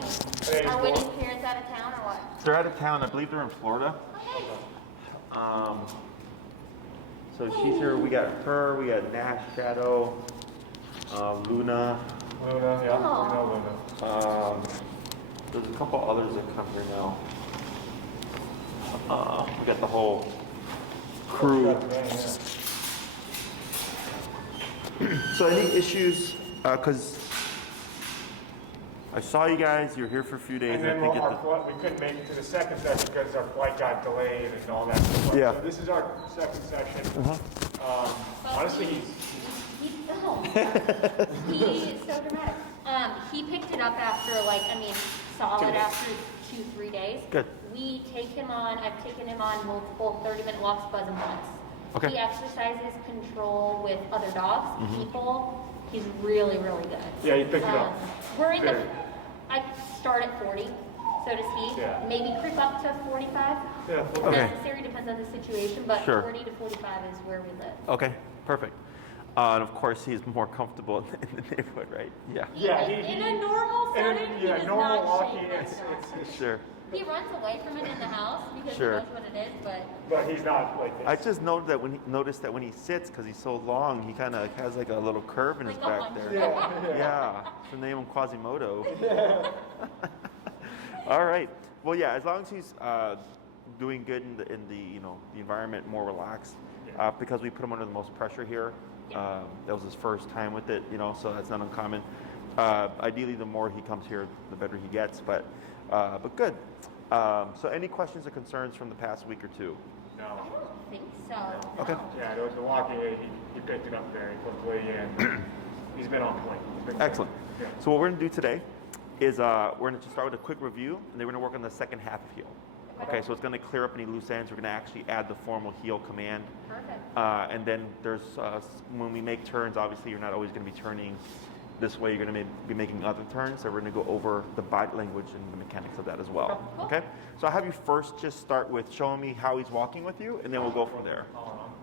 Vinny? Are Winnie's parents out of town or what? They're out of town. I believe they're in Florida. Okay. So she's here. We got her. We got Nash, Shadow, Luna. Luna, yeah. We know Luna. There's a couple others that come here now. We got the whole crew. So any issues? Because I saw you guys. You're here for a few days. And then we couldn't make it to the second session because our flight got delayed and all that stuff. Yeah. So this is our second session. Honestly, he's so dramatic. He picked it up after solid after 2-3 days. Good. I've taken him on multiple 30-minute walks, buzz and blunts. Okay. He exercises control with other dogs, people. He's really, really good. Yeah, you picked it up. I start at 40, so to speak. Yeah. Maybe creep up to 45. Yeah. Okay. Necessary, depends on the situation, but Sure. 40 to 45 is where we live. Okay, perfect. And of course, he's more comfortable in the neighborhood, right? Yeah. Yeah. In a normal setting, he does normal not walking. shake It's Sure. He runs away from it in the house because Sure. he knows what it is, but he's not like this. I just noticed that when he sits, because he's so long, he kind of has like a little curve in his Like a back hunch. there. Yeah. So name him Quasimodo. All right. Well, yeah. As long as he's doing good in the environment, more relaxed, because we put him under the most pressure here. That was his first time with it, so that's not uncommon. Ideally, the more he comes here, the better he gets. But good. So any questions or concerns from the past week or two? No. I don't think so. Okay. Yeah, there was the walking. He picked it up very quickly, and he's been on point. Excellent. Yeah. So what we're going to do today is we're going to start with a quick review, and then we're going to work on the second half of heal. Okay, so it's going to clear up any loose ends. We're going to actually add the formal heal command. Perfect. And then there's, when we make turns, obviously you're not always going to be turning this way. You're going to be making other turns. So we're going to go over the body language and the mechanics of that as well. Cool. Okay? So I'll have you first just start with showing me how he's walking with you, and then we'll go from there.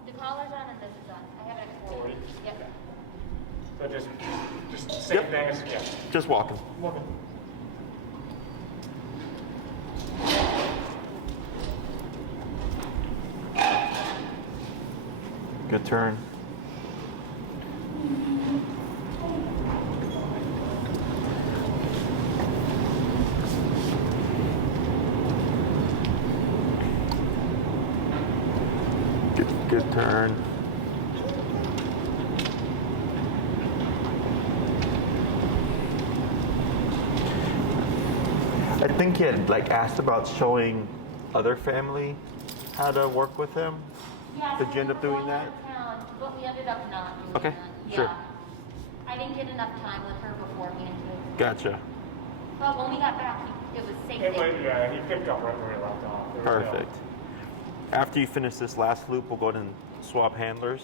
The collar's on and this is on. I have it at 40. Yep. So just same thing as Just walking. Walking. Good turn. Good turn. I think he had asked about showing other family how to work with him. Yeah, Did you end up doing that? But we ended up not doing Okay, that. sure. Yeah. I didn't get enough time with her beforehand. Gotcha. But when we got back, it was same He thing. picked up right where he left off. Perfect. After you finish this last loop, we'll go ahead and swap handlers.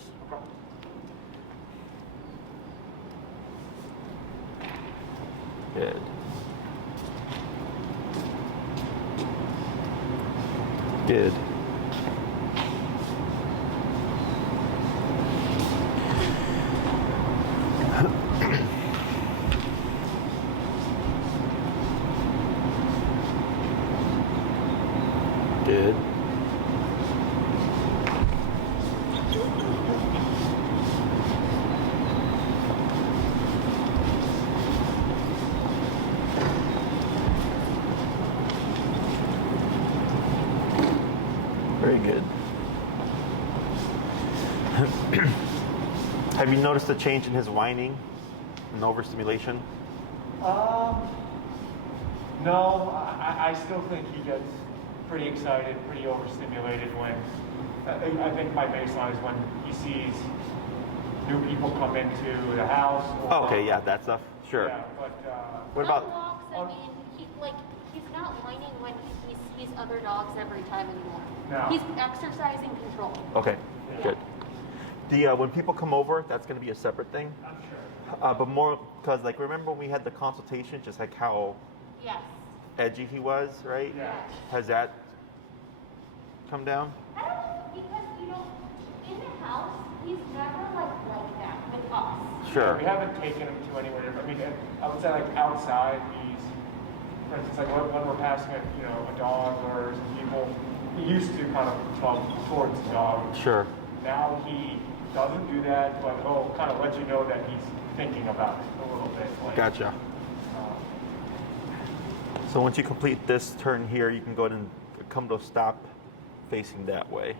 Good. Good. Good. Very good. Have you noticed a change in his whining and overstimulation? No, I still think he gets pretty excited, pretty overstimulated when, I think my baseline is when he sees new people come into the house. Or, Okay, yeah, that stuff. Sure. Yeah, but What On about? walks, he's not whining when he sees other dogs every time anymore. No. He's exercising control. Okay, Yeah. good. When people come over, that's going to be a separate thing. I'm sure. But more because remember when we had the consultation, just how Yes. edgy he was, right? Yeah. Has that come down? I don't, because, in the house, he's never like that with us. Sure. We haven't taken him to anywhere. I mean, I would say outside, for instance, like when we're passing a dog or some people, he used to kind of come towards the dog. Sure. Now he doesn't do that, but he'll kind of let you know that he's thinking about it a little bit. Like, Gotcha. So once you complete this turn here, you can go ahead and come to a stop facing that way.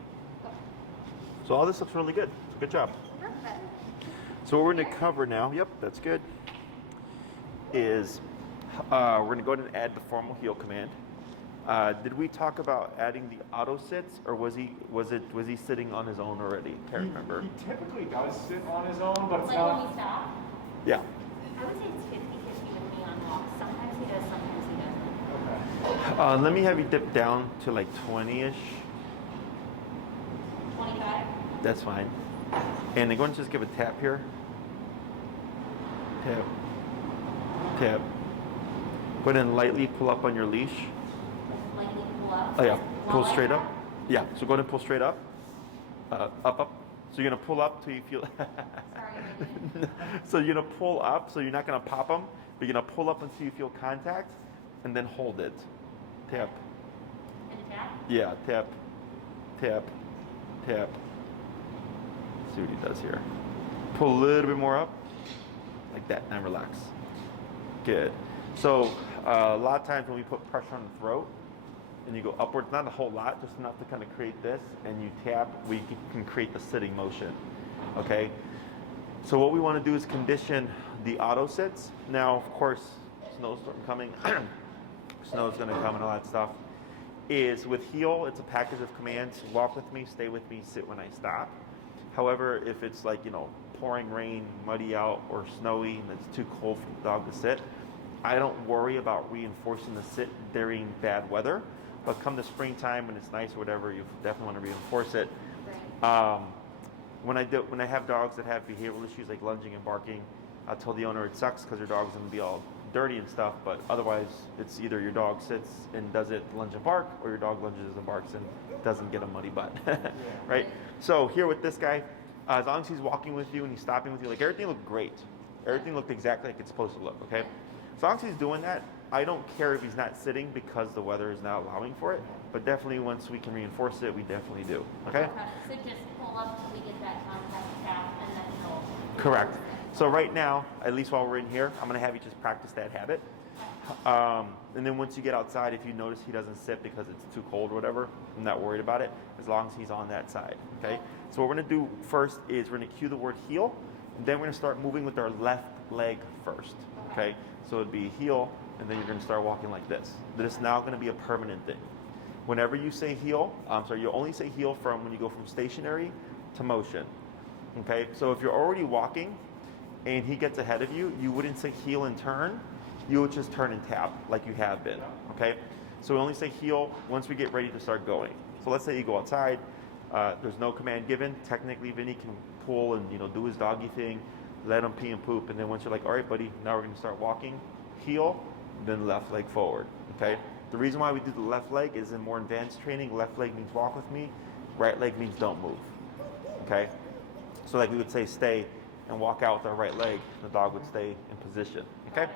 So all this looks really good. Good job. Perfect. So what we're going to cover now, yep, that's good, is we're going to go ahead and add the formal heel command. Did we talk about adding the auto sits, or was he sitting on his own already? Can't remember. He typically does sit on his own, but it's Like not. when we stop, Yeah. I would say it's 50-50 with me on walks. Sometimes he does, sometimes he doesn't. Okay. Let me have you dip down to like 20-ish. 25? That's fine. And then go and just give a tap here. Tap. Tap. Go ahead and lightly pull up on your leash. Lightly pull up. Oh yeah, While pull I straight tap? up. Yeah, so go ahead and pull straight up. Up. So you're gonna pull up till you feel. Sorry, I didn't. So you're gonna pull up. So you're not gonna pop them, but you're gonna pull up until you feel contact, and then hold it. Tap. And a tap? Yeah, tap, tap, tap. See what he does here. Pull a little bit more up, like that, and relax. Good. So a lot of times when we put pressure on the throat, and you go upwards, not a whole lot, just enough to kind of create this, and you tap, we can create the sitting motion, okay? So what we want to do is condition the auto sits. Now, of course, snowstorm coming, snow's going to come and all that stuff. Is with heel, it's a package of commands. Walk with me, stay with me, sit when I stop. However, if it's like, pouring rain, muddy out, or snowy, and it's too cold for the dog to sit, I don't worry about reinforcing the sit during bad weather. But come the springtime when it's nice or whatever, you definitely want to reinforce it. Right. When I have dogs that have behavioral issues like lunging and barking, I tell the owner it sucks because your dog's going to be all dirty and stuff, but otherwise it's either your dog sits and doesn't lunge and bark, or your dog lunges and barks and doesn't get a muddy butt, right? So here with this guy, as long as he's walking with you and he's stopping with you, like everything looked great. Everything looked exactly like it's supposed to look, okay? As long as he's doing that, I don't care if he's not sitting because the weather is not allowing for it, but definitely once we can reinforce it, we definitely do, okay? So just pull up until we get that contact tap, and then he'll. Correct. So right now, at least while we're in here, I'm going to have you just practice that habit. And then once you get outside, if you notice he doesn't sit because it's too cold or whatever, I'm not worried about it, as long as he's on that side, okay? So what we're going to do first is we're going to cue the word heel, and then we're going to start moving with our left leg first, okay? So it'd be heel, and then you're going to start walking like this. This is now going to be a permanent thing. Whenever you say heel, you only say heel from when you go from stationary to motion, okay? So if you're already walking and he gets ahead of you, you wouldn't say heel and turn. You would just turn and tap like you have been, okay? So we only say heel once we get ready to start going. So let's say you go outside, there's no command given. Technically, Vinny can pull and do his doggy thing, let him pee and poop, and then once you're like, all right, buddy, now we're gonna start walking, heel, then left leg forward, okay? The reason why we do the left leg is in more advanced training, left leg means walk with me, right leg means don't move, okay? So like we would say stay and walk out with our right leg, the dog would stay in position, okay?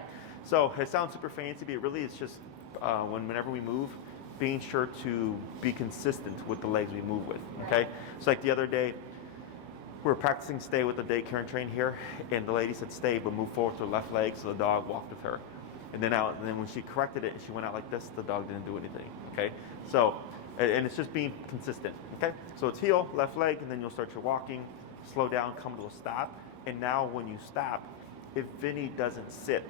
So it sounds super fancy, but really it's just whenever we move, being sure to be consistent with the legs we move with, okay? So like the other day, we were practicing stay with the daycare and train here, and the lady said stay, but move forward to her left leg, so the dog walked with her. And then when she corrected it and she went out like this, the dog didn't do anything, okay? So, and it's just being consistent, okay? So it's heel, left leg, and then you'll start your walking, slow down, come to a stop. And now when you stop, if Vinny doesn't sit,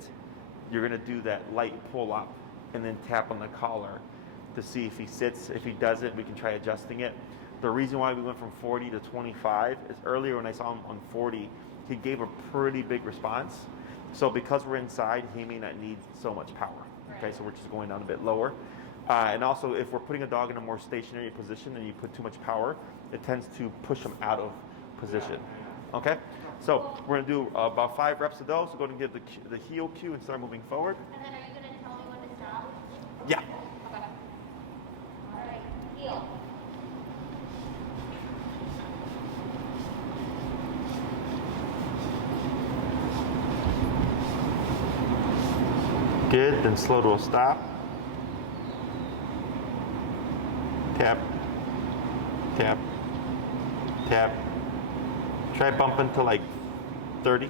you're gonna do that light pull up and then tap on the collar to see if he sits. If he doesn't, we can try adjusting it. The reason why we went from 40 to 25 is earlier when I saw him on 40, he gave a pretty big response. So because we're inside, he may not need so much power. Okay, so we're just going down a bit lower. And also, if we're putting a dog in a more stationary position and you put too much power, it tends to push him out of position. Okay, so we're gonna do about 5 reps of those. So go ahead and give the heel cue and start moving forward. And then are you going to tell me when to stop? Yeah. Okay. All right, heel. Good, then slow to a stop. Tap, tap, tap. Try bumping to like 30.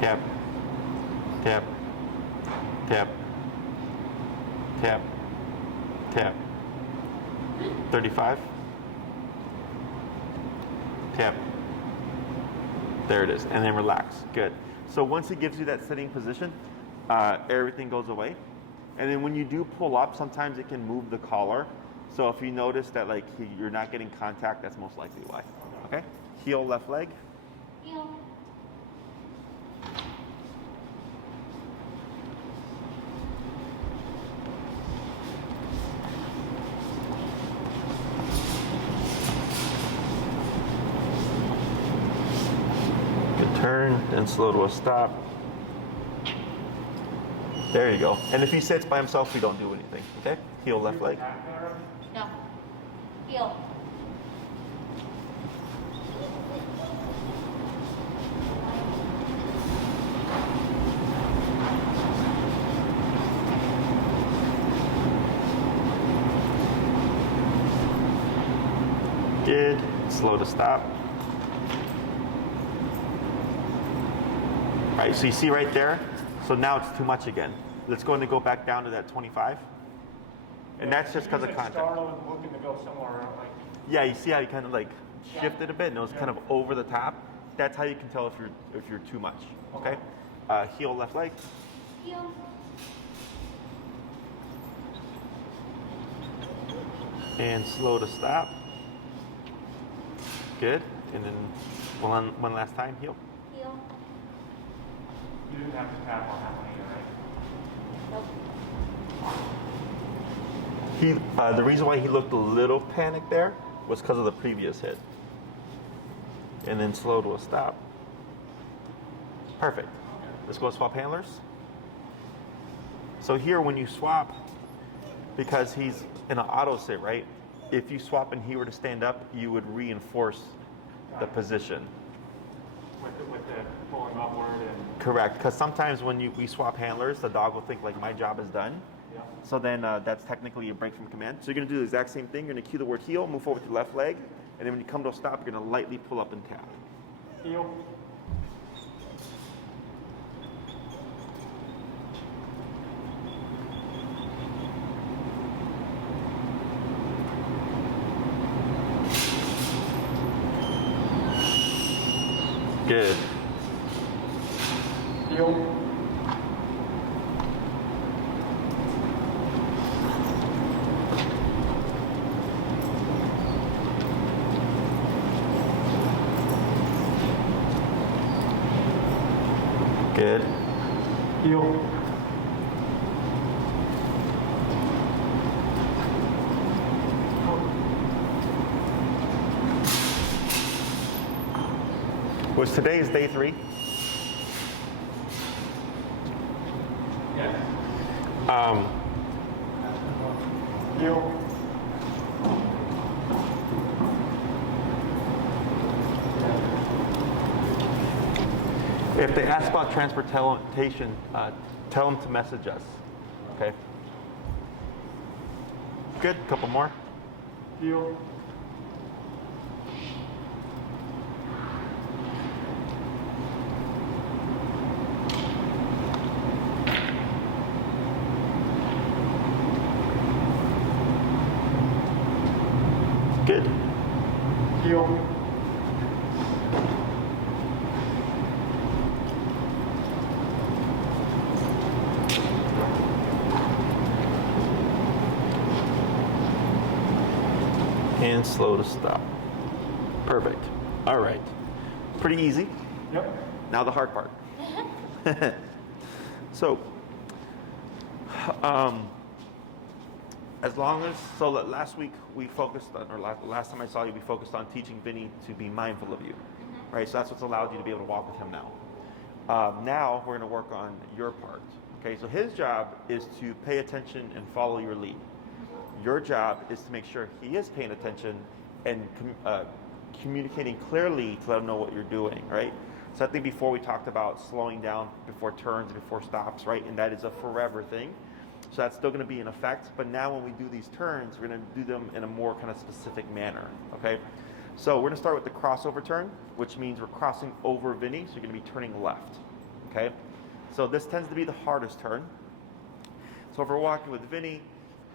Tap, tap, tap, tap, tap. 35. Tap. There it is, and then relax. Good. So once it gives you that sitting position, everything goes away. And then when you do pull up, sometimes it can move the collar. So if you notice that like you're not getting contact, that's most likely why. Okay? Heel left leg. Heel. Good turn, and slow to a stop. There you go. And if he sits by himself, we don't do anything. Okay? Heel left leg. No. Heel. Good. Slow to stop. All right, so you see right there? So now it's too much again. Let's go back down to that 25. And that's just because of contact. Startled and looking to go somewhere around, like. Yeah, you see how you kind of like shifted a bit and it was kind of over the top? That's how you can tell if you're too much. Okay? Heel left leg. Heel. And slow to stop. Good. And then one last time, heel. Heel. You didn't have to tap on that one either, right? Nope. The reason why he looked a little panicked there was because of the previous hit. And then slow to a stop. Perfect. Let's go swap handlers. So here when you swap, because he's in an auto sit, right? If you swap and he were to stand up, you would reinforce the position. With the pulling upward and. Correct, because sometimes when we swap handlers, the dog will think like my job is done. Yeah. So then that's technically a break from command. So you're going to do the exact same thing. You're going to cue the word heel, move forward with your left leg, and then when you come to a stop, you're going to lightly pull up and tap. Heel. Good. Heel. Good. Heel. Was today's day 3? Yes. Um, Heel. if they ask about transportation, tell them to message us. Okay. Good. Couple more. Heel. Good. Heel. And slow to stop. Perfect. All right. Pretty easy. Yep. Now the hard part. So, as long as, so last week we focused on, or last time I saw you, we focused on teaching Vinny to be mindful of you, right? So that's what's allowed you to be able to walk with him now. Now we're going to work on your part. Okay, so his job is to pay attention and follow your lead. Your job is to make sure he is paying attention and communicating clearly to let him know what you're doing, right? So I think before we talked about slowing down before turns and before stops, right? And that is a forever thing. So that's still going to be in effect, but now when we do these turns, we're going to do them in a more kind of specific manner, okay? So we're going to start with the crossover turn, which means we're crossing over Vinny, so you're going to be turning left, okay? So this tends to be the hardest turn. So if we're walking with Vinny,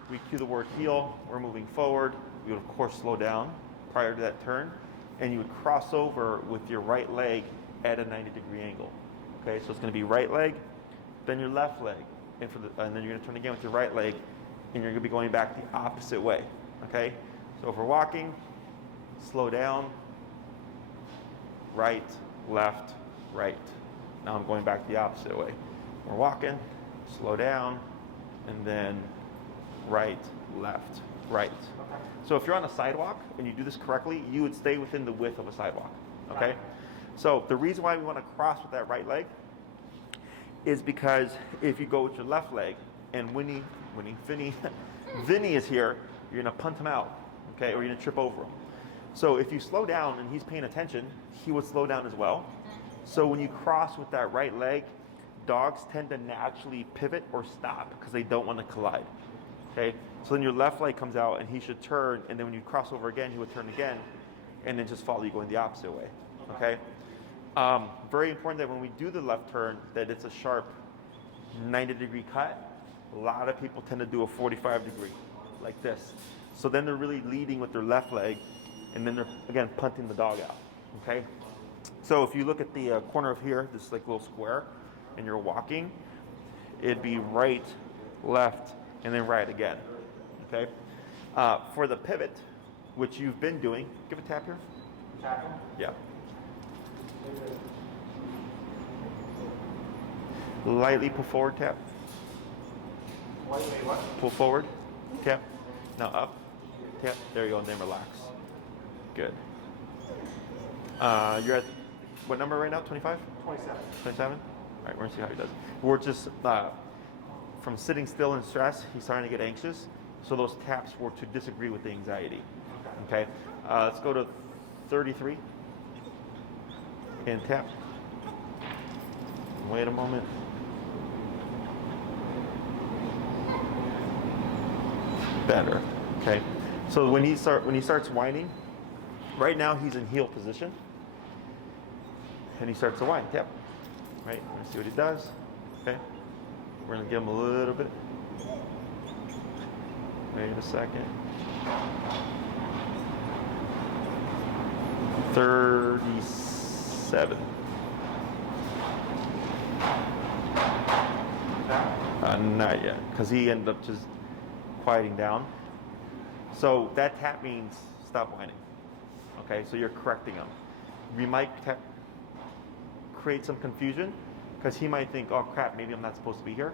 we cue the word heel, we're moving forward, we would of course slow down prior to that turn, and you would cross over with your right leg at a 90-degree angle, okay? So it's going to be right leg, then your left leg, and then you're going to turn again with your right leg, and you're going to be going back the opposite way, okay? So if we're walking, slow down, right, left, right. Now I'm going back the opposite way. We're walking, slow down, and then right, left, right. So if you're on a sidewalk and you do this correctly, you would stay within the width of a sidewalk, okay? So the reason why we want to cross with that right leg is because if you go with your left leg and Vinny is here, you're going to punt him out, okay, or you're going to trip over him. So if you slow down and he's paying attention, he would slow down as well. So when you cross with that right leg, dogs tend to naturally pivot or stop because they don't want to collide, okay? So then your left leg comes out and he should turn, and then when you cross over again, he would turn again, and then just follow you going the opposite way, okay? Very important that when we do the left turn, that it's a sharp 90-degree cut. A lot of people tend to do a 45-degree, like this. So then they're really leading with their left leg, and then they're, again, punting the dog out, okay? So if you look at the corner of here, this like little square, and you're walking, it'd be right, left, and then right again, okay? For the pivot, which you've been doing, give a tap here. Tap him? Yeah. Lightly pull forward, tap. Lightly what? Pull forward, tap. Now up, tap. There you go, and then relax. Good. You're at what number right now? 25? 27. 27? All right, we're gonna see how he does. We're just, from sitting still in stress, he's starting to get anxious. So those taps were to disagree with the anxiety. Okay? Let's go to 33. And tap. Wait a moment. Better. Okay. So when he starts whining, right now he's in heel position, and he starts to whine. Tap. Right. We're gonna see what he does. Okay. We're gonna give him a little bit. Wait a second. 37. Not yet, because he ended up just quieting down. So that tap means stop whining. Okay, so you're correcting him. We might create some confusion, because he might think, oh crap, maybe I'm not supposed to be here,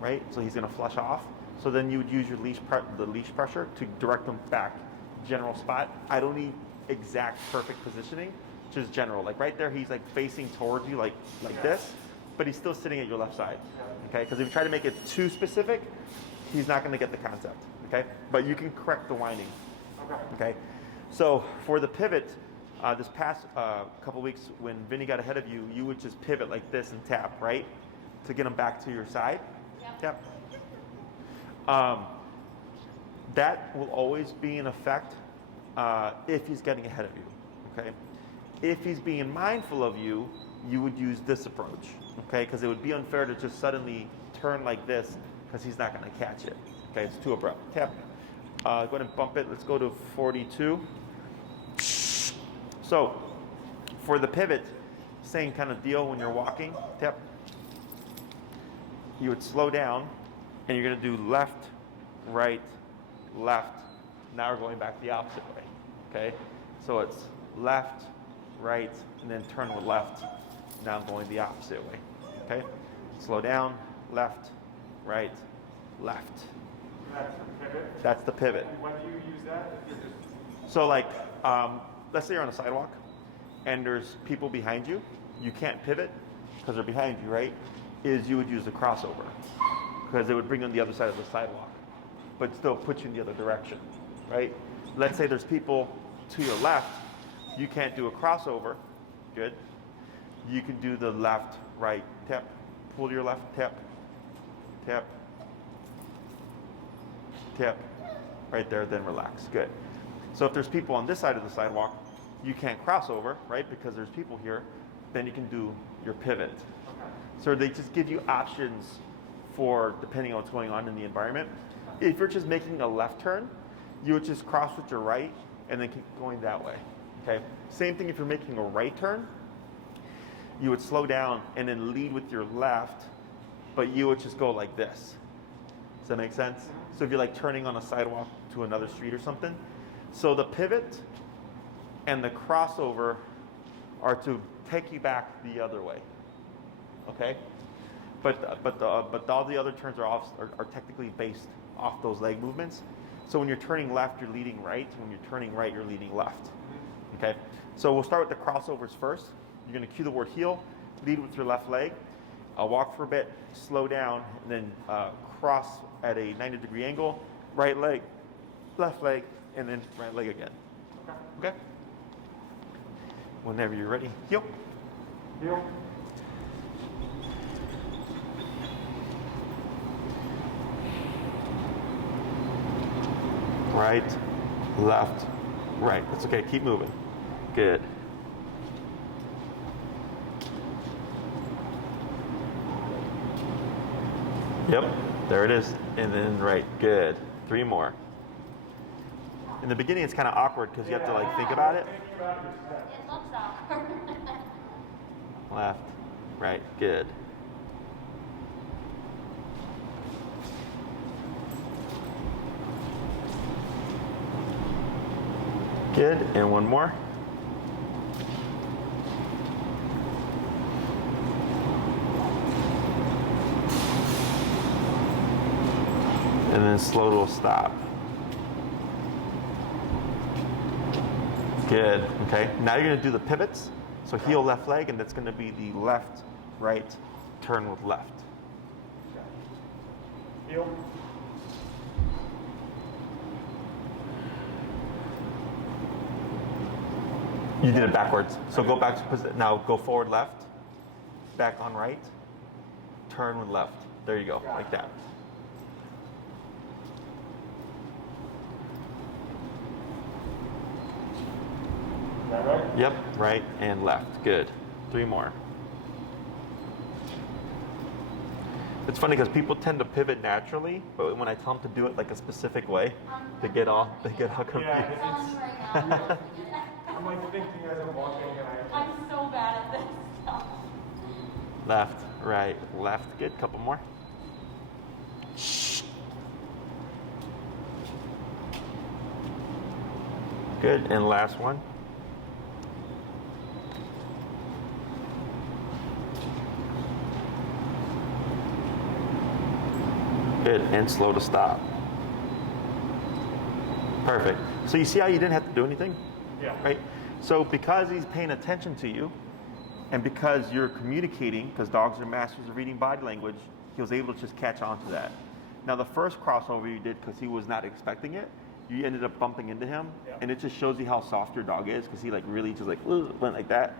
right? So he's gonna flush off. So then you would use your leash pressure to direct him back, general spot. I don't need exact perfect positioning, just general. Like right there, he's like facing towards you, like this, but he's still sitting at your left side. Okay, because if you try to make it too specific, he's not going to get the concept. Okay, but you can correct the whining. Okay, so for the pivot, this past couple weeks when Vinny got ahead of you, you would just pivot like this and tap, right, to get him back to your side. Yep. That will always be in effect if he's getting ahead of you, okay? If he's being mindful of you, you would use this approach, okay? Because it would be unfair to just suddenly turn like this because he's not going to catch it, okay? It's too abrupt. Tap. Go ahead and bump it. Let's go to 42. So for the pivot, same kind of deal when you're walking. Tap. You would slow down, and you're going to do left, right, left. Now we're going back the opposite way, okay? So it's left, right, and then turn with left. Now I'm going the opposite way, okay? Slow down, left, right, left. That's the pivot? That's the pivot. And when do you use that? If you're just... So like, let's say you're on a sidewalk, and there's people behind you. You can't pivot because they're behind you, right? Is you would use the crossover, because it would bring you on the other side of the sidewalk, but still put you in the other direction, right? Let's say there's people to your left, you can't do a crossover, good. You can do the left, right, tap, pull to your left, tap, tap, tip, right there, then relax. Good. So if there's people on this side of the sidewalk, you can't cross over, right, because there's people here, then you can do your pivot. So they just give you options for depending on what's going on in the environment. If you're just making a left turn, you would just cross with your right and then keep going that way. Okay. Same thing if you're making a right turn, you would slow down and then lead with your left, but you would just go like this. Does that make sense? So if you're like turning on a sidewalk to another street or something. So the pivot and the crossover are to take you back the other way. Okay? But all the other turns are technically based off those leg movements. So when you're turning left, you're leading right. When you're turning right, you're leading left. Okay? So we'll start with the crossovers first. You're going to cue the word heel, lead with your left leg. Walk for a bit, slow down, and then cross at a 90-degree angle. Right leg, left leg, and then right leg again. Okay? Whenever you're ready. Heel. Heel. Right, left, right. That's okay. Keep moving. Good. Yep, there it is. And then right. Good. 3 more. In the beginning, it's kind of awkward because you have to like think about it. It looks awkward. Left, right. Good. Good, and 1 more. And then slow little stop. Good, okay. Now you're gonna do the pivots. So heel, left leg, and that's gonna be the left, right, turn with left. Heel. You did it backwards. So go back to now. Go forward left, back on right, turn with left. There you go, like that. Is that right? Yep, right and left. Good. 3 more. It's funny because people tend to pivot naturally, but when I tell them to do it like a specific way, they get all confused. Yeah, I'm telling you right now. I'm like thinking as I'm walking and I'm so bad at this stuff. Left, right, left. Good. Couple more. Good. And last one. Good. And slow to stop. Perfect. So you see how you didn't have to do anything? Yeah. Right? So because he's paying attention to you, and because you're communicating, because dogs are masters of reading body language, he was able to just catch on to that. Now the first crossover you did, because he was not expecting it, you ended up bumping into him, and it just shows you how soft your dog is, because he like really just like went like that.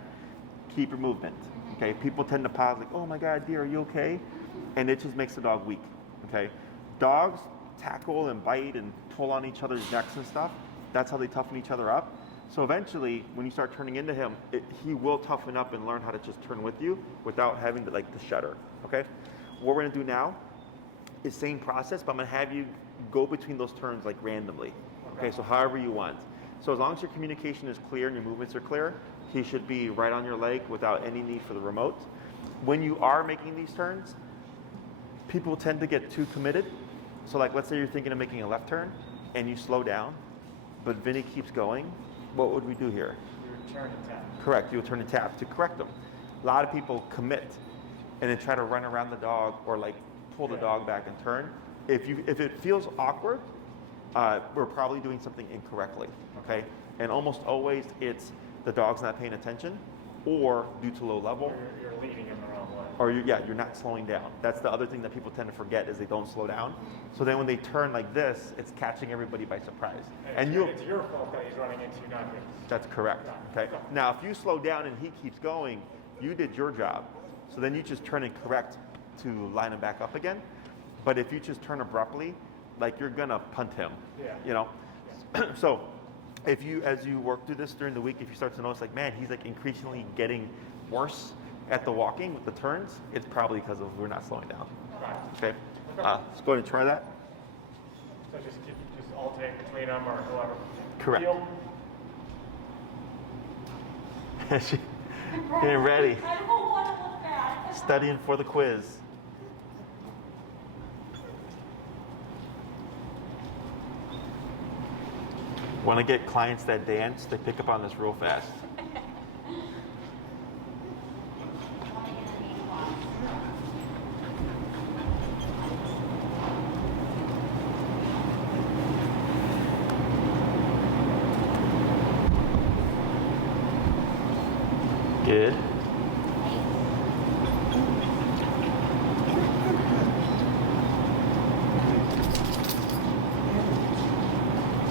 Keep your movement. Okay. People tend to pause like, oh my God, dear, are you okay? And it just makes the dog weak. Okay. Dogs tackle and bite and pull on each other's necks and stuff. That's how they toughen each other up. So eventually, when you start turning into him, he will toughen up and learn how to just turn with you without having to like to shudder. Okay. What we're gonna do now is same process, but I'm gonna have you go between those turns like randomly. Okay. So however you want. So as long as your communication is clear and your movements are clear, he should be right on your leg without any need for the remote. When you are making these turns, people tend to get too committed. So like, let's say you're thinking of making a left turn and you slow down, but Vinny keeps going. What would we do here? you would turn and tap. Correct, you would turn and tap to correct them. A lot of people commit and then try to run around the dog or like pull the dog back and turn. If it feels awkward, we're probably doing something incorrectly, okay? And almost always it's the dog's not paying attention or due to low level. Or you're leading him the wrong way. Or you're not slowing down. That's the other thing that people tend to forget is they don't slow down. So then when they turn like this, it's catching everybody by surprise. And it's your fault that he's running into you, not his. That's correct. Okay. Now, if you slow down and he keeps going, you did your job. So then you just turn and correct to line him back up again. But if you just turn abruptly, like you're gonna punt him. Yeah. You know. So, if you, as you work through this during the week, if you start to notice, like, man, he's like increasingly getting worse at the walking with the turns, it's probably because of we're not slowing down. Right. Okay. Let's go ahead and try that. So just alternate between them or whoever. Correct. Heel. Getting ready, I don't want to look bad. studying for the quiz. When I get clients that dance, they pick up on this real fast. Good.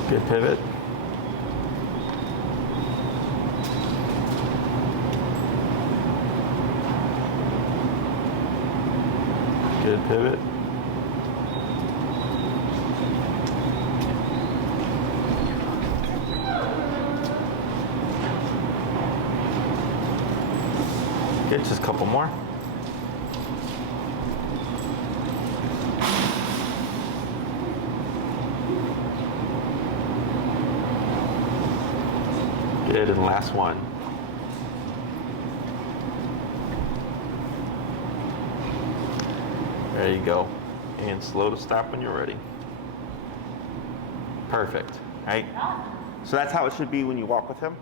Good pivot. Good pivot. Good, just a couple more. Good, and last one. There you go. And slow to stop when you're ready. Perfect, right? So that's how it should be when you walk with him,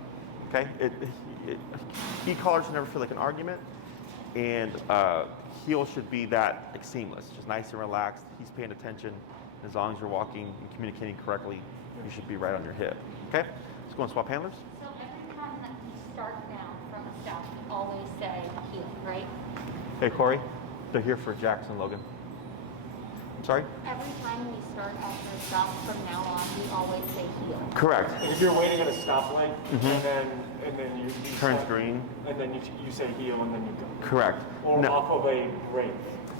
okay? E-collar should never feel like an argument, and heel should be that like seamless, just nice and relaxed. He's paying attention. As long as you're walking and communicating correctly, you should be right on your hip, okay? Let's go and swap handlers. So every time that you start down from a step, always say heel, right? Hey, Corey, they're here for Jackson Logan. I'm sorry? Every time we start after a stop from now on, we always say heel. Correct. If you're waiting at a stoplight and then you Turns set- green. and then you say heel and then you go. Correct. Or No. off of a brake.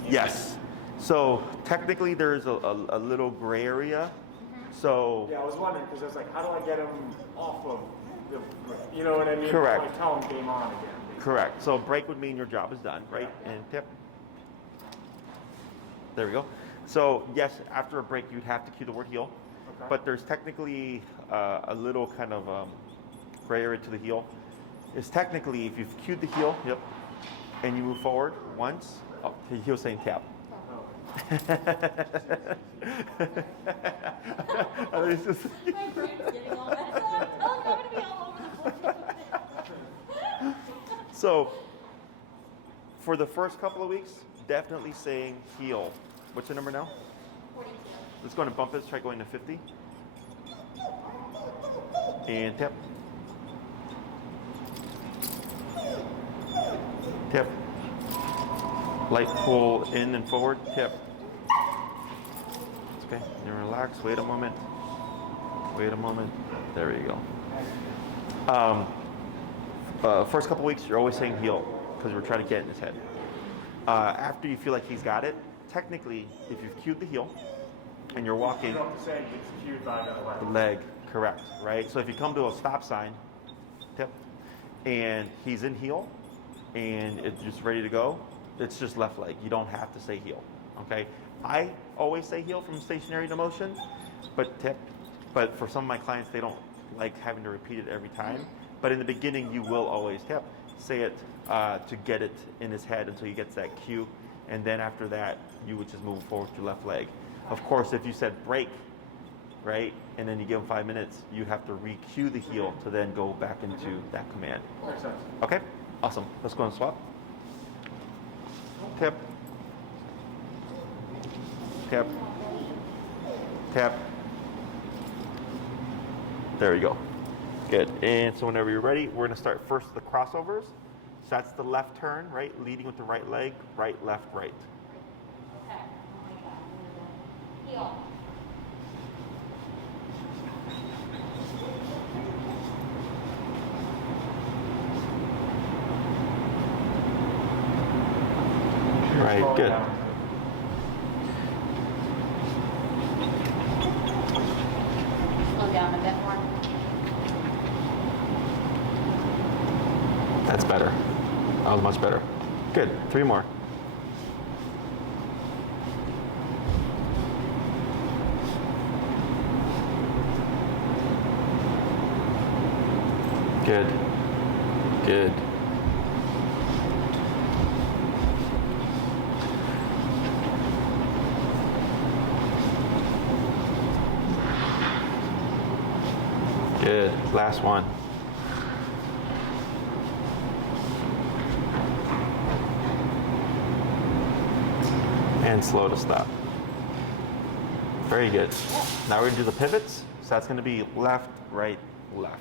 Yes. So technically there's a little gray area. So Yeah, I was wondering because I was like, how do I get him off of the, you know what I mean? Correct. Like tell him game on again. correct. So break would mean your job is done, right? And tip. There we go. So yes, after a break you'd have to cue the word heel, Okay. but there's technically a little kind of gray area to the heel. It's technically if you've cued the heel, yep, and you move forward once, oh, the heel's saying tap. It's just- My brain's getting all messed up. Oh, I'm going to be all over the place. So, for the first couple of weeks, definitely saying heel. What's the number now? 42. Let's go and bump this. Try going to 50. And tap. Tap. Light pull in and forward. Tap. It's okay. You relax. Wait a moment. Wait a moment. There you go. First couple weeks, you're always saying heel because we're trying to get in his head. After you feel like he's got it, technically, if you've cued the heel and you're walking, You don't have to say it's cued by the the leg. leg, correct, right? So if you come to a stop sign, tip, and he's in heel, and it's just ready to go, it's just left leg. You don't have to say heel, okay? I always say heel from stationary to motion, but tip. But for some of my clients, they don't like having to repeat it every time. But in the beginning, you will always tip, say it to get it in his head until he gets that cue, and then after that, you would just move forward to left leg. Of course, if you said break, right, and then you give him 5 minutes, you have to re-cue the heel to then go back into that command. Makes sense. Okay, awesome. Let's go and swap. Tap. Tap. Tap. There you go. Good. And so whenever you're ready, we're going to start first the crossovers. So that's the left turn, right? Leading with the right leg, right, left, right. Okay. Oh my God. Heel. Right, Slow good. down. That's better. That was much better. Good. 3 more. Good. Good. Good. Last one. And slow to stop. Very good. Now we're gonna do the pivots. So that's gonna be left, right, left.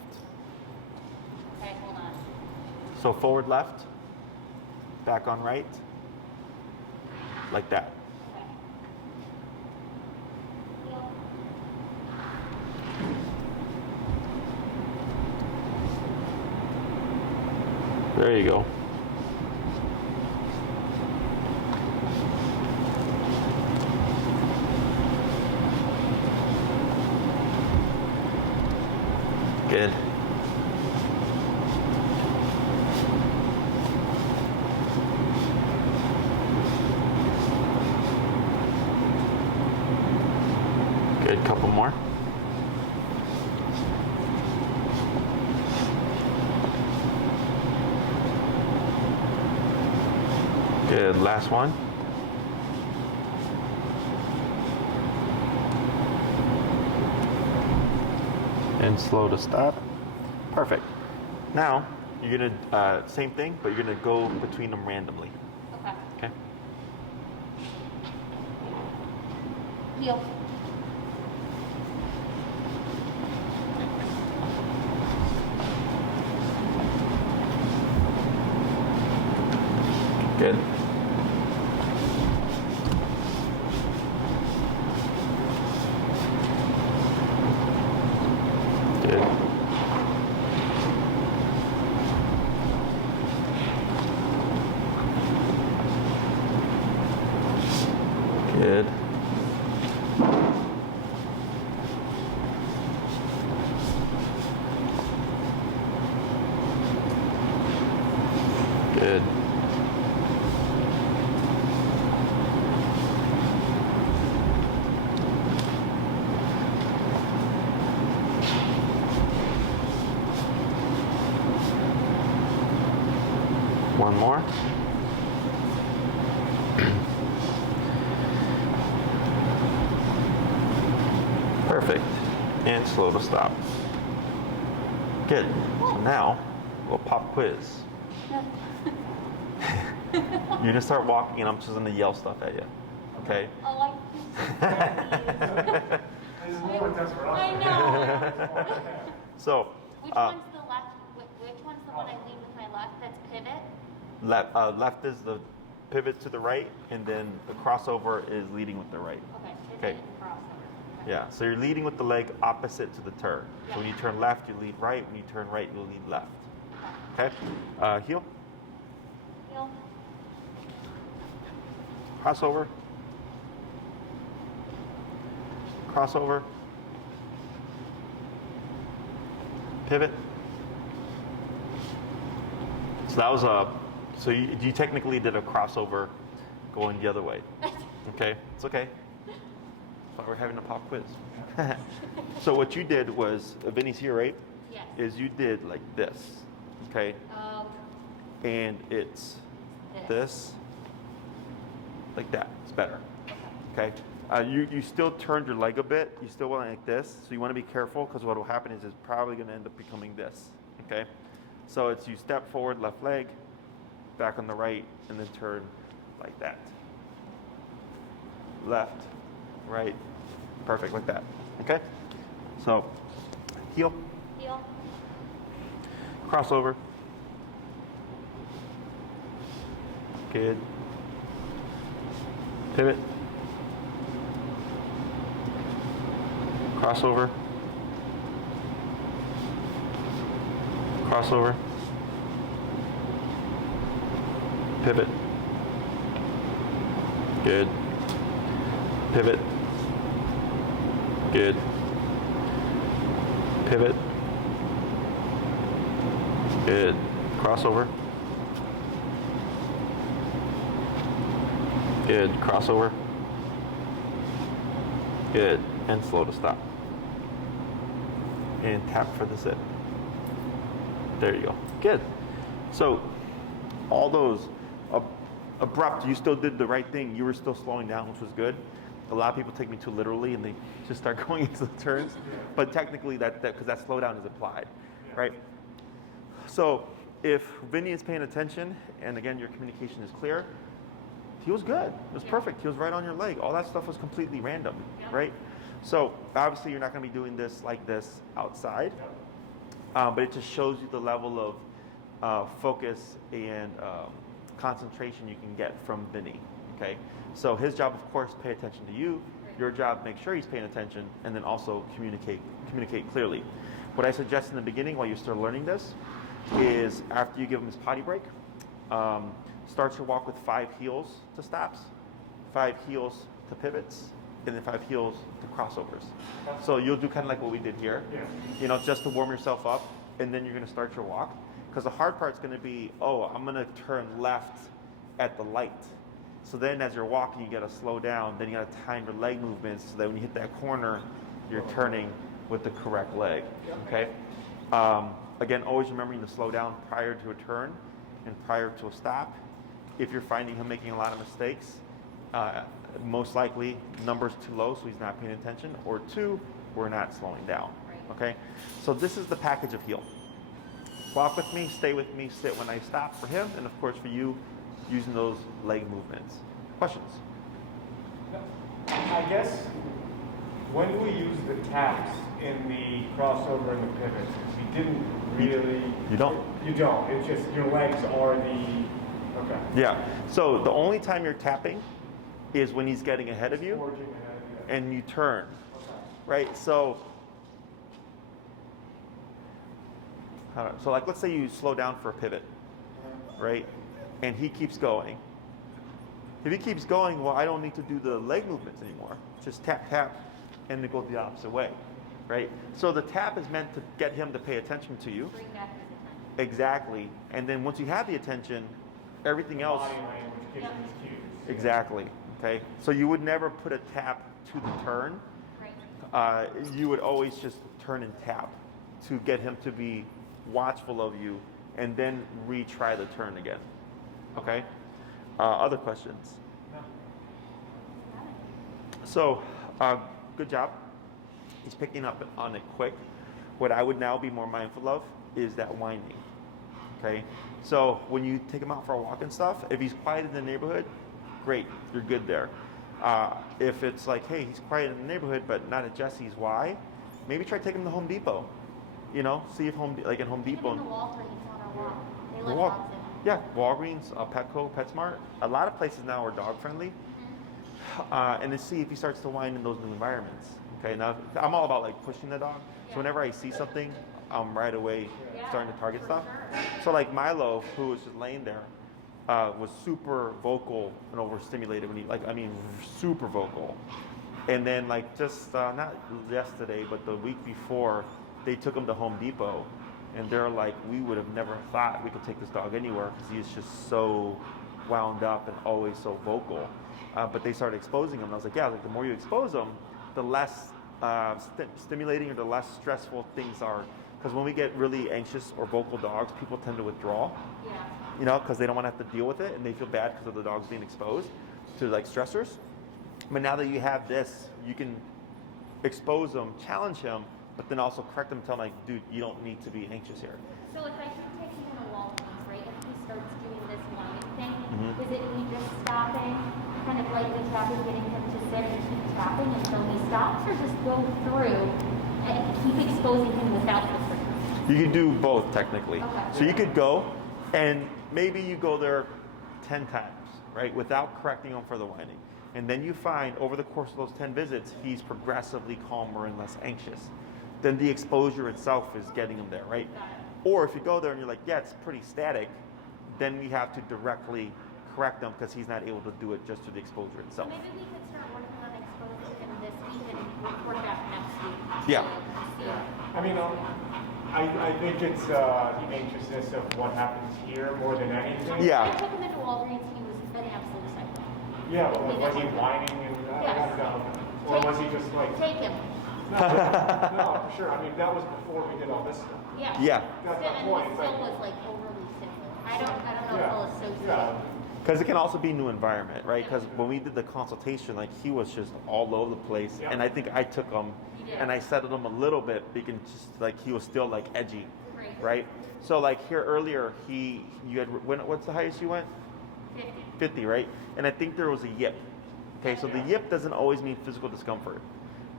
Okay, hold on. So forward left, back on right, like that. Okay. There you go. Good. Good, couple more. Good, last one. And slow to stop. Perfect. Now, you're gonna, same thing, but you're gonna go between them randomly. Okay. Okay? Heel. Good. Good. Good. Good. One more. Perfect. And slow to stop. Good. So now, we'll pop quiz. You're gonna start walking and I'm just gonna yell stuff at you. Okay? Oh, This is more intense for us. I know. So, Which one's the left? Which one's the one I lean with my left? That's pivot. left is the pivot to the right, and then the crossover is leading with the right. Okay. Pivot Okay. and crossover. Okay. Yeah, so you're leading with the leg opposite to the turn. Yeah. So when you turn left, you lead right. When you turn right, you'll lead left. Okay? Heel, Heel. crossover, crossover, pivot. So that was so you technically did a crossover going the other way. Okay, it's okay. That's why we're having a pop quiz. So what you did was, Vinny's here, right? Yes. Is you did like this, okay? Oh, And it's this, like that. It's better, okay? You still turned your leg a bit. You still want it like this, so you want to be careful because what will happen is it's probably going to end up becoming this, okay? So it's you step forward, left leg, back on the right, and then turn like that. Left, right, perfect, like that, okay? So heel, heel. crossover, good, pivot, crossover, crossover, pivot, good, pivot, good, pivot, good, crossover, Good. Crossover. Good. And slow to stop. And tap for the sit. There you go. Good. So all those abrupt, you still did the right thing. You were still slowing down, which was good. A lot of people take me too literally and they just start going into the turns. But technically, because that slowdown is applied, right? So if Vinny is paying attention, and again, your communication is clear, he was good. It was perfect. He was right on your leg. All that stuff was completely random, right? So obviously, you're not going to be doing this like this outside, but it just shows you the level of focus and concentration you can get from Vinny, okay? So his job, of course, pay attention to you. Your job, make sure he's paying attention, and then also communicate clearly. What I suggest in the beginning, while you're still learning this, is after you give him his potty break, start your walk with 5 heels to stops, 5 heels to pivots, and then 5 heels to crossovers. So you'll do kind of like what we did here, you know, just to warm yourself up, and then you're going to start your walk. Because the hard part's going to be, I'm going to turn left at the light. So then as you're walking, you got to slow down. Then you got to time your leg movements so that when you hit that corner, you're turning with the correct leg, okay? Again, always remembering to slow down prior to a turn and prior to a stop. If you're finding him making a lot of mistakes, most likely number's too low, so he's not paying attention, or 2, we're not slowing down, okay? So this is the package of heel. Walk with me, stay with me, sit when I stop for him, and of course for you, using those leg movements. Questions? I guess when we use the taps in the crossover and the pivots, we didn't really... You don't. You don't. It's just your legs are the... Okay. Yeah. So the only time you're tapping is when he's getting ahead of you and you turn, right? So like let's say you slow down for a pivot, right? And he keeps going. If he keeps going, well, I don't need to do the leg movements anymore. Just tap, tap, and then go the opposite way, right? So the tap is meant to get him to pay attention to you. Bring back his attention. Exactly. And then once you have the attention, everything else. Body language gives him his cues. Exactly. Okay. So you would never put a tap to the turn. Right. You would always just turn and tap to get him to be watchful of you, and then retry the turn again. Okay. Other questions? No. So, good job. He's picking up on it quick. What I would now be more mindful of is that whining. Okay. So when you take him out for a walk and stuff, if he's quiet in the neighborhood, great, you're good there. If it's like, hey, he's quiet in the neighborhood, but not at Jesse's, why? Maybe try taking him to Home Depot. You know, see if like at Home Depot. Even in the Walgreens on our walk. They let Walk. dogs in. Yeah, Walgreens, Petco, PetSmart. A lot of places now are dog friendly. And to see if he starts to whine in those new environments. Okay, now I'm all about like pushing the dog. So whenever I see something, I'm right away starting to target stuff. Sure. So like Milo, who was just laying there, was super vocal and overstimulated when he, super vocal. And then like just, not yesterday, but the week before, they took him to Home Depot. And they're like, we would have never thought we could take this dog anywhere because he's just so wound up and always so vocal. But they started exposing him. And I was like, yeah, like the more you expose them, the less stimulating or the less stressful things are. Because when we get really anxious or vocal dogs, people tend to withdraw, Yeah. you know, because they don't want to have to deal with it and they feel bad because of the dogs being exposed to like stressors. But now that you have this, you can expose them, challenge him, but then also correct them, tell him like, dude, you don't need to be anxious here. So if I keep taking him to Walgreens, right, and he starts doing this whining thing, Mhm. is it me just stopping, kind of like the tapping, getting him to sit and keep tapping until he stops, or just go through and keep exposing him without the trigger? You could do both technically. Okay. So you could go and maybe you go there 10 times, right, without correcting him for the whining. And then you find over the course of those 10 visits, he's progressively calmer and less anxious. Then the exposure itself is getting him there, right? Got it. Or if you go there and you're like, yeah, it's pretty static, then we have to directly correct him because he's not able to do it just through the exposure So itself. maybe we could start working on exposing him this week and report back next week. Yeah. See. I mean, I think it's the anxiousness of what happens here more than anything. Yeah. I took him into Walgreens, he was an absolute psycho. Yeah, well, was he whining and Yes. or was he just like? Take him. No, for sure. I mean, that was before we did all this stuff. Yeah. Yeah. That's Still, my and point. he still was like overly simple. I don't know if I'll associate. Yeah. Because it can also be new environment, right? Because when we did the consultation, like he was just all over the place, Yeah. and I think I took him You did. and I settled him a little bit because just like he was still like edgy, Right. right? So like here earlier, you had what's the highest you went? 50. 50, right? And I think there was a yip. Okay, so the Yeah. yip doesn't always mean physical discomfort.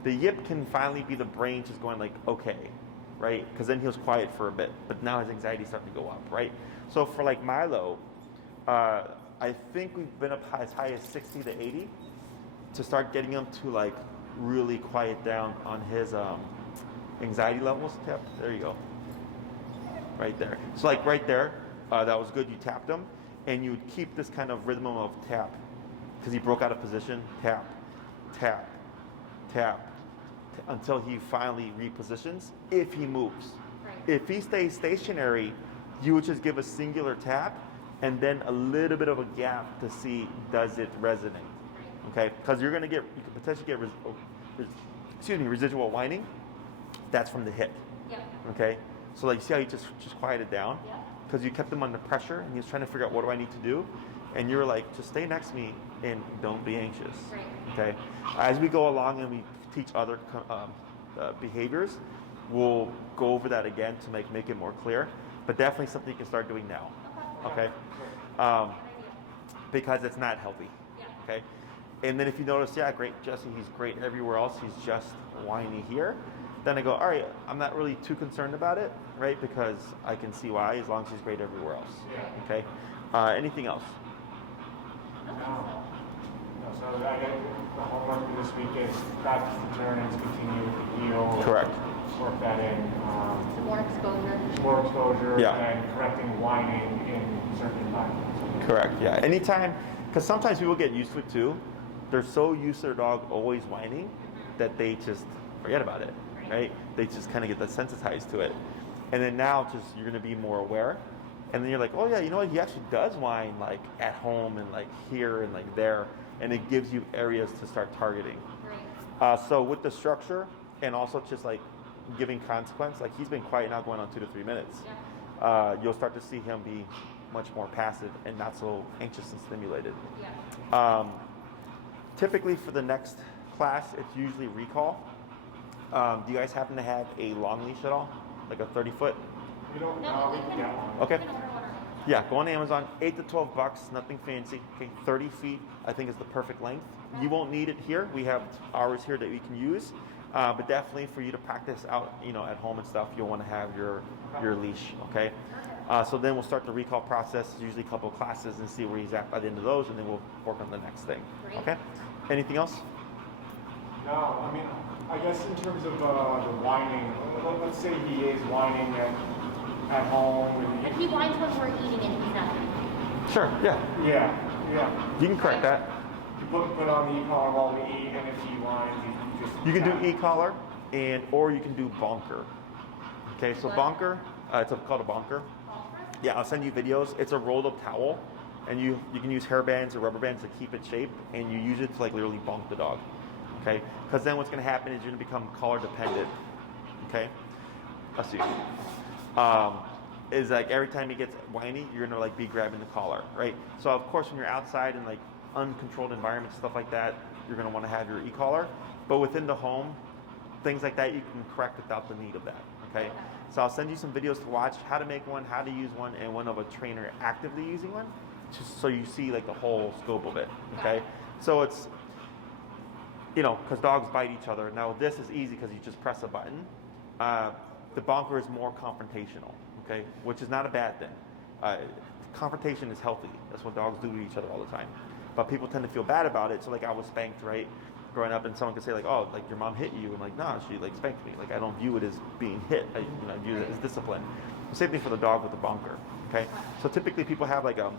The yip can finally be the brain just going like, okay, right? Because then he was quiet for a bit, but now his anxiety's starting to go up, right? So for like Milo, I think we've been up as high as 60 to 80 to start getting him to like really quiet down on his anxiety levels. Tap, there you go. Right there. So like right there, that was good. You tapped him, and you would keep this kind of rhythm of tap, because he broke out of position. Tap, tap, tap, until he finally repositions. If he moves, Right. if he stays stationary, you would just give a singular tap, and then a little bit of a gap to see does it resonate. Okay, because you could potentially get residual whining. That's from the hit. Yep. Okay, so like see how he just quieted down, Yep. because you kept him under pressure and he was trying to figure out what do I need to do, and you were like, just stay next to me and don't be anxious. Right. Okay, as we go along and we teach other behaviors, we'll go over that again to make it more clear, but definitely something you can start doing now. Okay, because it's not healthy. Yeah. Okay, and then if you notice, yeah, great, Jesse, he's great everywhere else, he's just whiny here. Then I go, all right, I'm not really too concerned about it, right? Because I can see why, as long as he's great everywhere else. Yeah. Okay. Anything else? No, so I get the homework for this week is practice the turn-ins, continue with the heel. Correct. More bedding, More exposure. more exposure, Yeah. and correcting whining in certain environments. Correct. Yeah. Anytime, because sometimes people get used to it too. They're so used to their dog always whining that they just forget about it, right? They just kind of get desensitized to it, and then now just you're going to be more aware, and then you're like, oh yeah, you know what? He actually does whine like at home and like here and like there, and it gives you areas to start targeting. Right. So with the structure and also just like giving consequence, like he's been quiet now going on 2 to 3 minutes. Yeah. You'll start to see him be much more passive and not so anxious and stimulated. Yeah. Typically for the next class, it's usually recall. Do you guys happen to have a long leash at all? Like a 30-foot? You don't No, know, we we can can- get one. Okay. We can order one or- Yeah, go on Amazon, 8 to 12 bucks, nothing fancy. Okay, 30 feet, I think is the perfect length. You won't need it here. We have ours here that we can use. But definitely for you to practice out, at home and stuff, you'll want to have your leash, okay? So then we'll start the recall process, usually a couple of classes, and see where he's at by the end of those, and then we'll work on the next thing. Great. Okay? Anything else? No, I mean, I guess in terms of the whining, let's say he is whining at home. If he whines when we're eating and he's not eating. Sure, yeah. Yeah. You can correct that. You put on the e-collar while we eat, and if he whines, you just... You can do e-collar, or you can do bonker. Okay, so bonker, it's called a bonker. Yeah, I'll send you videos. It's a rolled up towel, and you can use hair bands or rubber bands to keep it shape, and you use it to like literally bonk the dog. Okay, because then what's going to happen is you're going to become collar dependent. Okay, let's see. Is like every time he gets whiny, you're going to like be grabbing the collar, right? So of course, when you're outside in like uncontrolled environments, stuff like that, you're going to want to have your e-collar. But within the home, things like that, you can correct without the need of that. Okay. So I'll send you some videos to watch how to make one, how to use one, and one of a trainer actively using one, just so you see like the whole scope of it. Okay. So it's, because dogs bite each other. Now this is easy because you just press a button. The bonker is more confrontational. Okay, which is not a bad thing. Confrontation is healthy. That's what dogs do to each other all the time. But people tend to feel bad about it. So like I was spanked, right? Growing up, and someone could say like, oh, like your mom hit you. I'm like, no, she like spanked me. Like I don't view it as being hit. I view it as discipline. Same thing for the dog with the bonker. Okay, so typically people have like a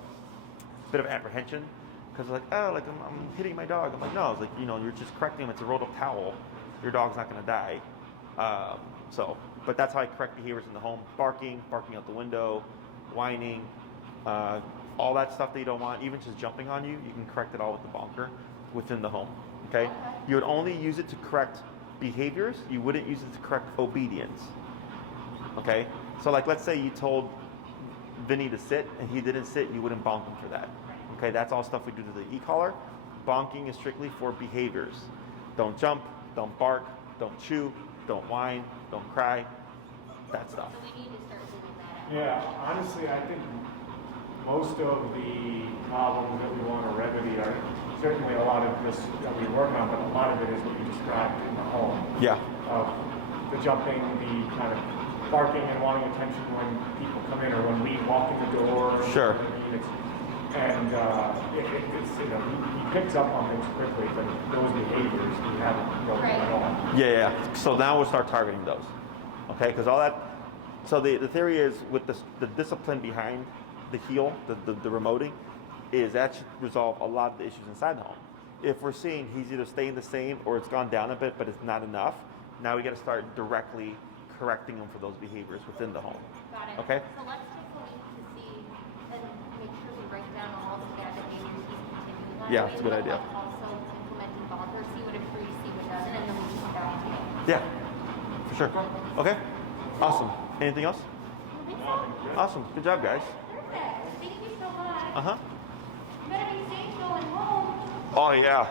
bit of apprehension because like, oh, like I'm hitting my dog. I'm like, no, it's like you're just correcting him. It's a rolled up towel. Your dog's not going to die. But that's how I correct behaviors in the home: barking out the window, whining, all that stuff that you don't want, even just jumping on you, you can correct it all with the bonker within the home. Okay? You would only use it to correct behaviors. You wouldn't use it to correct obedience. Okay? So like, let's say you told Vinny to sit and he didn't sit, you wouldn't bonk him for that. Okay? That's all stuff we do to the e-collar. Bonking is strictly for behaviors. Don't jump, don't bark, don't chew, don't whine, don't cry, that stuff. So we need to start doing that. Yeah, honestly, I think most of the problems that we want to remedy are certainly a lot of this that we work on, but a lot of it is what you described in the home. Yeah. The jumping, the kind of barking and wanting attention when people come in or when we walk in the door. Sure. And it's, you know, he picks up on things quickly, but those behaviors we haven't broken at all. Yeah. So now we'll start targeting those. Okay, because all that. So the theory is with the discipline behind the heel, the remoting, is that should resolve a lot of the issues inside the home. If we're seeing he's either staying the same or it's gone down a bit, but it's not enough, now we got to start directly correcting him for those behaviors within the home. Got it. Okay. So let's take a week to see and make sure we write down all the bad behaviors he's continuing on. Yeah, it's a good idea. Also implementing bonker, see what improves, see what doesn't, and then we can come back to it. Yeah, for sure. Okay. Awesome. Anything else? I think so. Awesome. Good job, guys. Perfect. Thank you so much. Uh huh. You better be safe going home. Oh yeah.